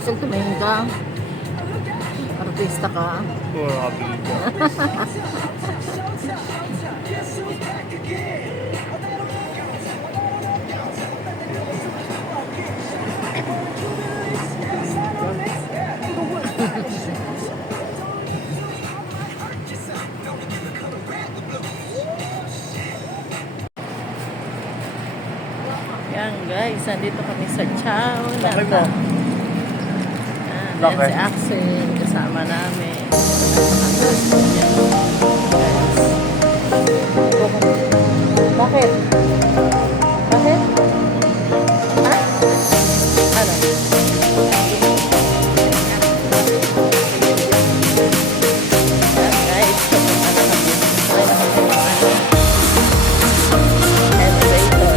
Axel, tumingin ka. Artista ka. Oo, nakabili ko. Yan guys, nandito kami sa Chow. Bakit mo? Yan si Axel, kasama namin. Yan, guys. Bakit? Bakit? Ha? Ano? Yan guys, pupunta na kami. Ay, nakapagpaano. Elevator.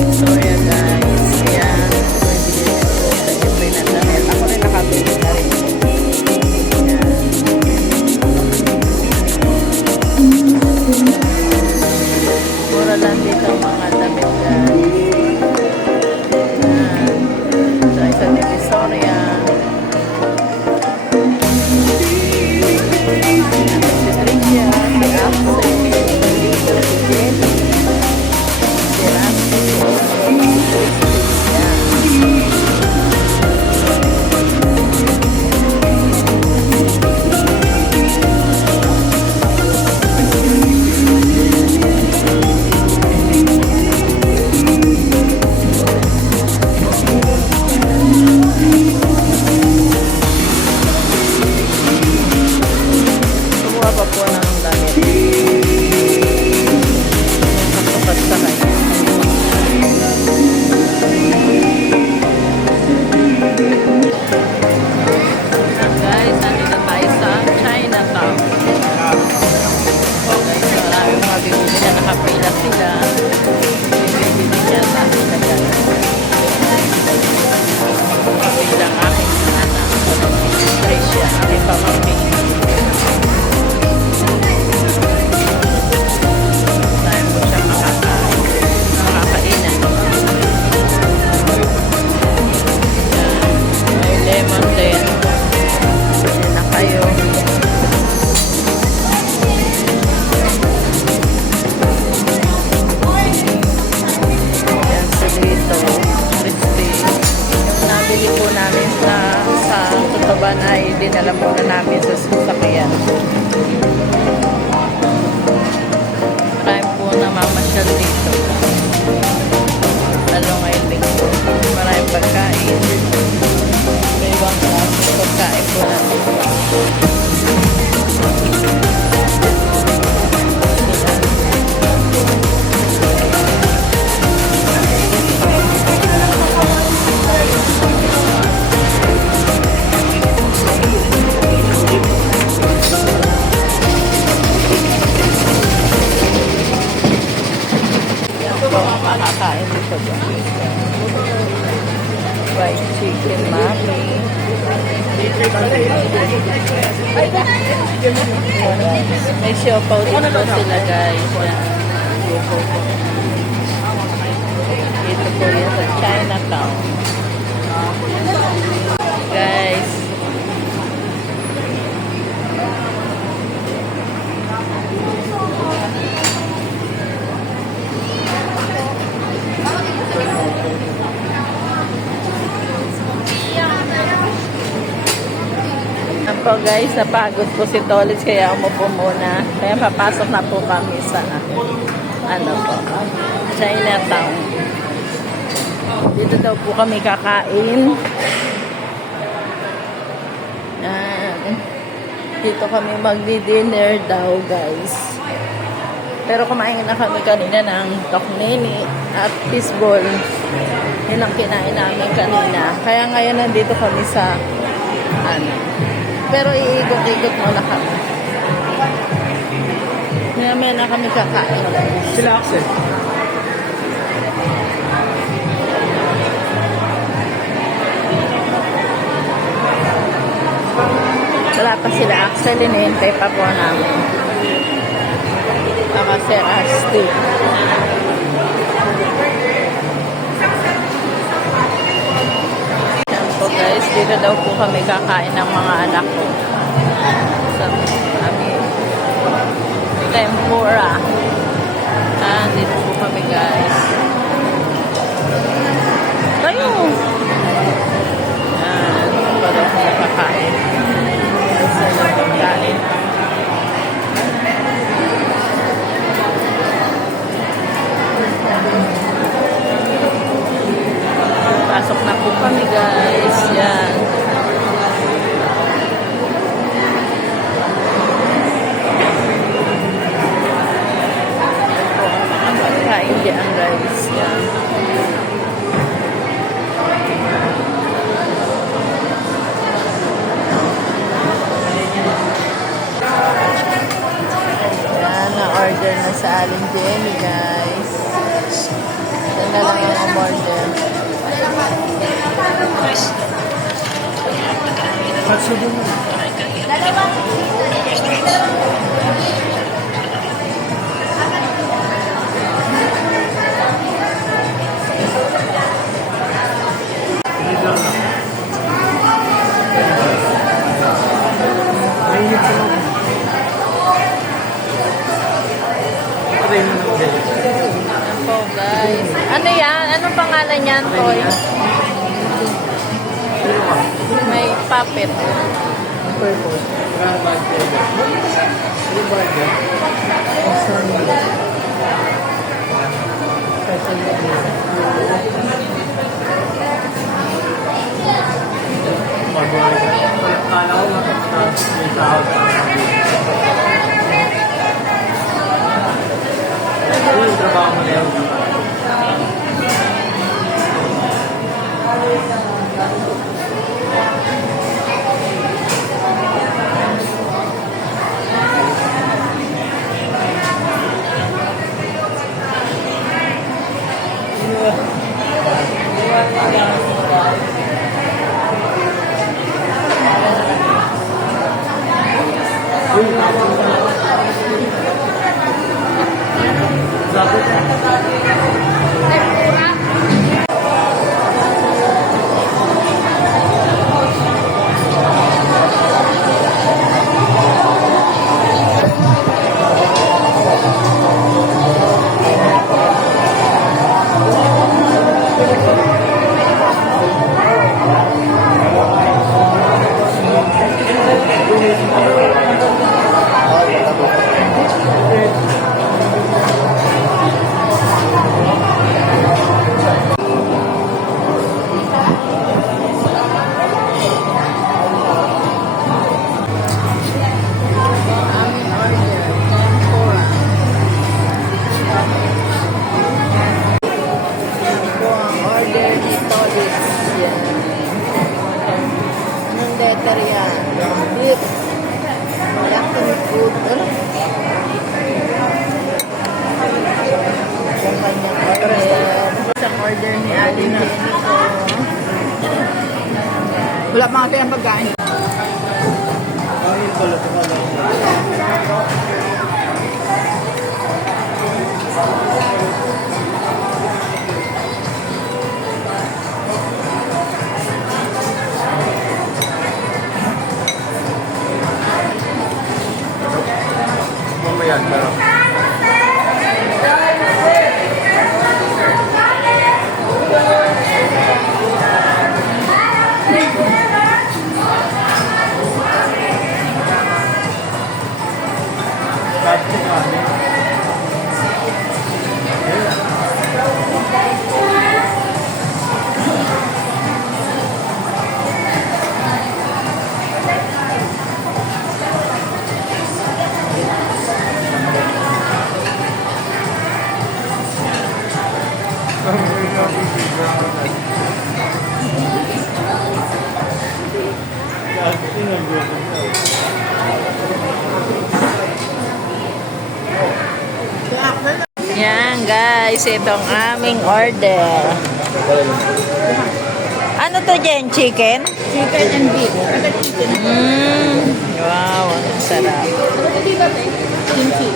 Victoria guys, ayan, bibili ako sa April na damit. Ako rin nakabili na rin. Ayan. Mura lang dito ang mga damit guys. Ayan. So, isa ni Victoria. Ayan, si Tricia, si Axel, dito si Jenny. Kumuha pa po ng damit. Kapag sa kanya. Guys, nandito tayo sa Chinatown. Okay, so maraming mga bibili na nakapila sila. Bibili niya sa sila dyan. Kapila ang aking anak. Tricia, aking pamangkin. Tayo po siya makakainan. May lemon din. Ayan na kayo. Ayan dito. Crispy. Yung nabili po namin sa Tutuban ay dinala muna namin sa sasakyan. Marami po namamasyal dito. Lalo ngayon linggo. Maraming pagkain. May ibang klaseng pagkain po natin. Yan po ang makakain dito dyan. Fried chicken, mami. May siopaw din po sila guys. Ito po yan sa Chinatown. Guys. Po guys, napagod po si Tolitz kaya umupo muna. Kaya papasok na po kami sa ano po, Chinatown. Dito daw po kami kakain. Dito kami magdi-dinner daw guys. Pero kumain na kami kanina ng tokneni at fishball. Yun ang kinain namin kanina. Kaya ngayon nandito kami sa ano. Pero iikot-ikot muna kami. Ngayon na kami kakain. Sila Axel. Actually, nihintay pa po namin. Nakasera steak. Yan po guys, dito daw po kami kakain ng mga anak ko. Sa kami. Tempura. Dito po kami guys. Tayo! Dito daw po kakain. Sa pagkain. Pasok na po kami guys. Yan. Pagkain diyan guys. Yan. Yan. Na-order na sa Aling Jenny guys. Yan na lang yung order. Katsudon mo. Mainit sa mga. Patay mo ng ganyan. Yan po guys. Ano yan? Anong pangalan yan, Toy? May puppet. Purple. Grand Kala ko matapos may sahod. Yung trabaho mo na yun. Order ni Aling Jenny ko. Wala pa nga tayong pagkain. Ayun pala, mamaya, pero Yan guys, itong aming order. Ano to, Jen? Chicken? Chicken and beef. Kada chicken. Wow, ang sarap. Ano ito dito, te? Kimchi.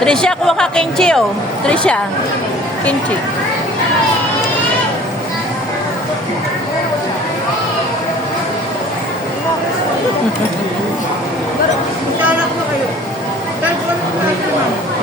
Trisha, kuha ka kimchi, oh. Trisha, kimchi. Kala ko na kayo. Kala ko na kayo.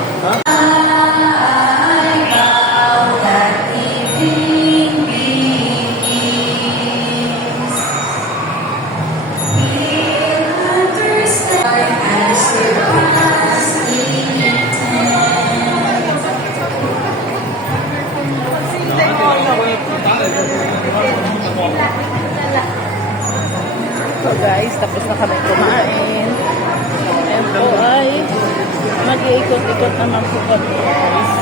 So guys, tapos na kami kumain. Ayan po ay mag-iikot-ikot naman po kami guys.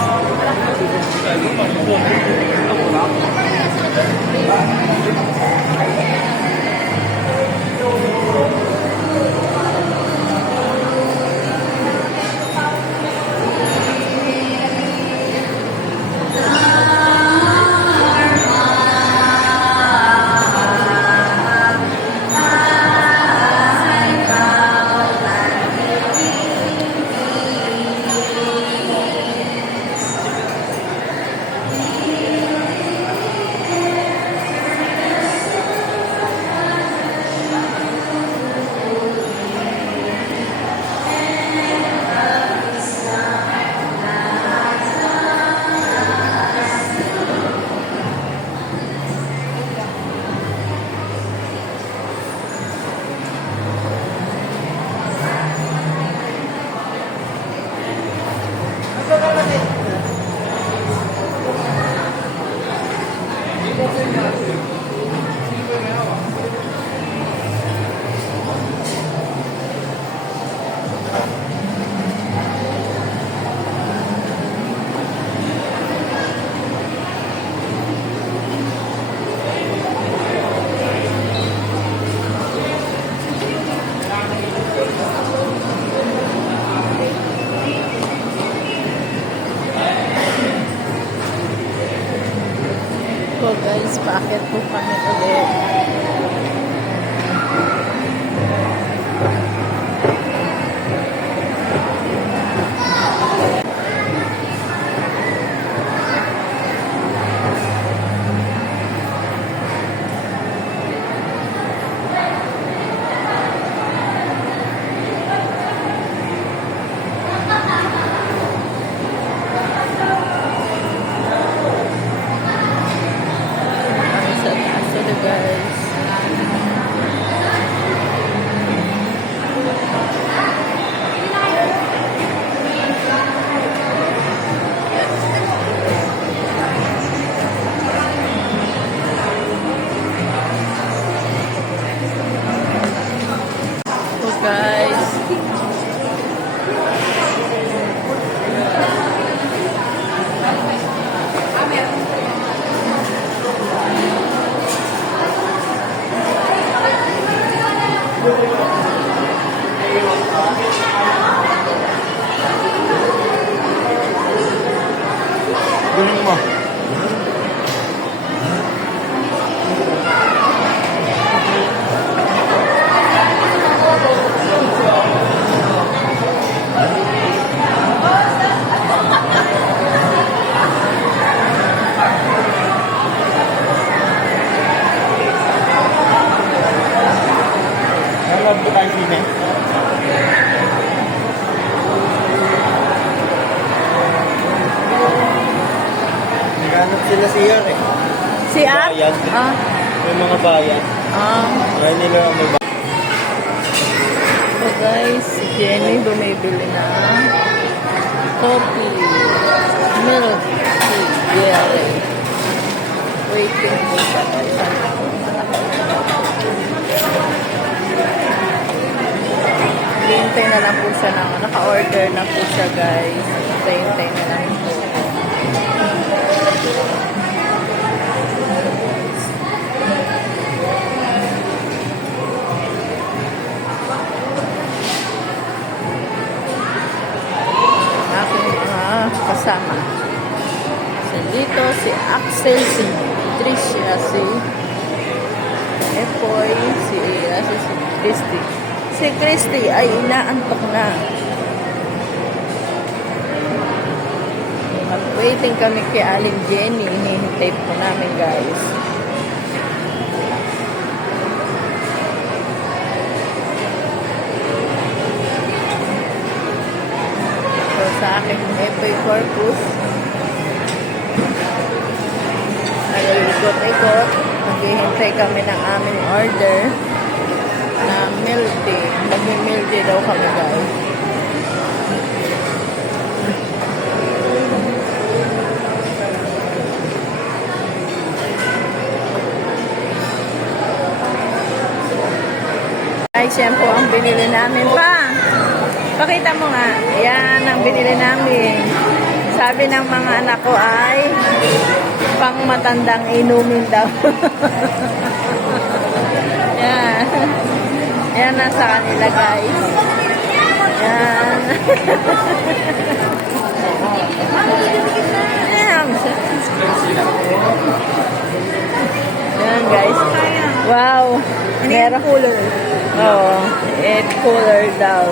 So guys, paakit po kami ulit. Sa taas sila guys. So guys, Gunin mo. Alam mo tayo sine? Naghanap sila siya eh. si At? Bayan. Ah, May mga bayan. Kaya nila may bayan. so guys, si Jenny bumibili na coffee, milk tea, jelly. Waiting po siya guys. Hintay na lang po siya naka-order na po siya guys. Hintay na lang po. Aking mga kasama. So, dito si Axel, si Tricia, si Epoy, si Christy. Si Christy ay inaantok na. At waiting kami kay Aling Jenny. Hinihintay po namin, guys. So, sa aking Epoy Corpus, ay ikot-ikot. Naghihintay kami ng aming order na milk tea. Mag-milk tea daw kami, guys. Guys, yan po ang binili namin pa. Pakita mo nga. Yan ang binili namin. Sabi ng mga anak ko ay pang matandang inumin daw. Yan. Yan nasa kanila, guys. Yan. Yan. Yan, guys. Wow. Meron cooler. Oo. It's cooler daw.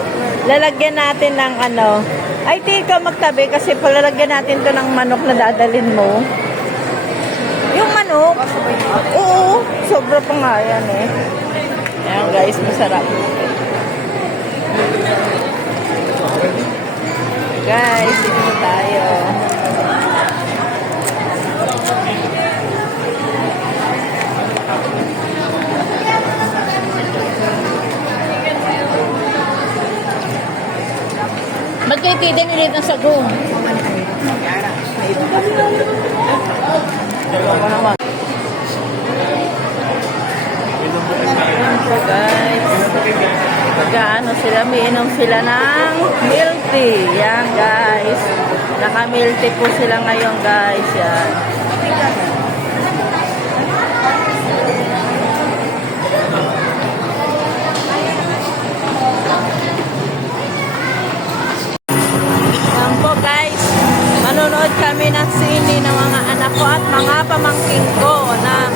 Lalagyan natin ng ano. Ay, tika magtabi kasi palalagyan natin to ng manok na dadalhin mo. Yung manok. Oo. Sobra pa nga yan eh. Ayan guys, masarap. Guys, dito tayo. Ba't kayo tideng ulit ng sagong? So guys, magkaano sila, miinom sila ng milk tea. Yan guys, naka-milk tea po sila ngayon guys. Yan. Yan po guys, manonood kami ng sine ng mga anak ko at mga pamangkin ko na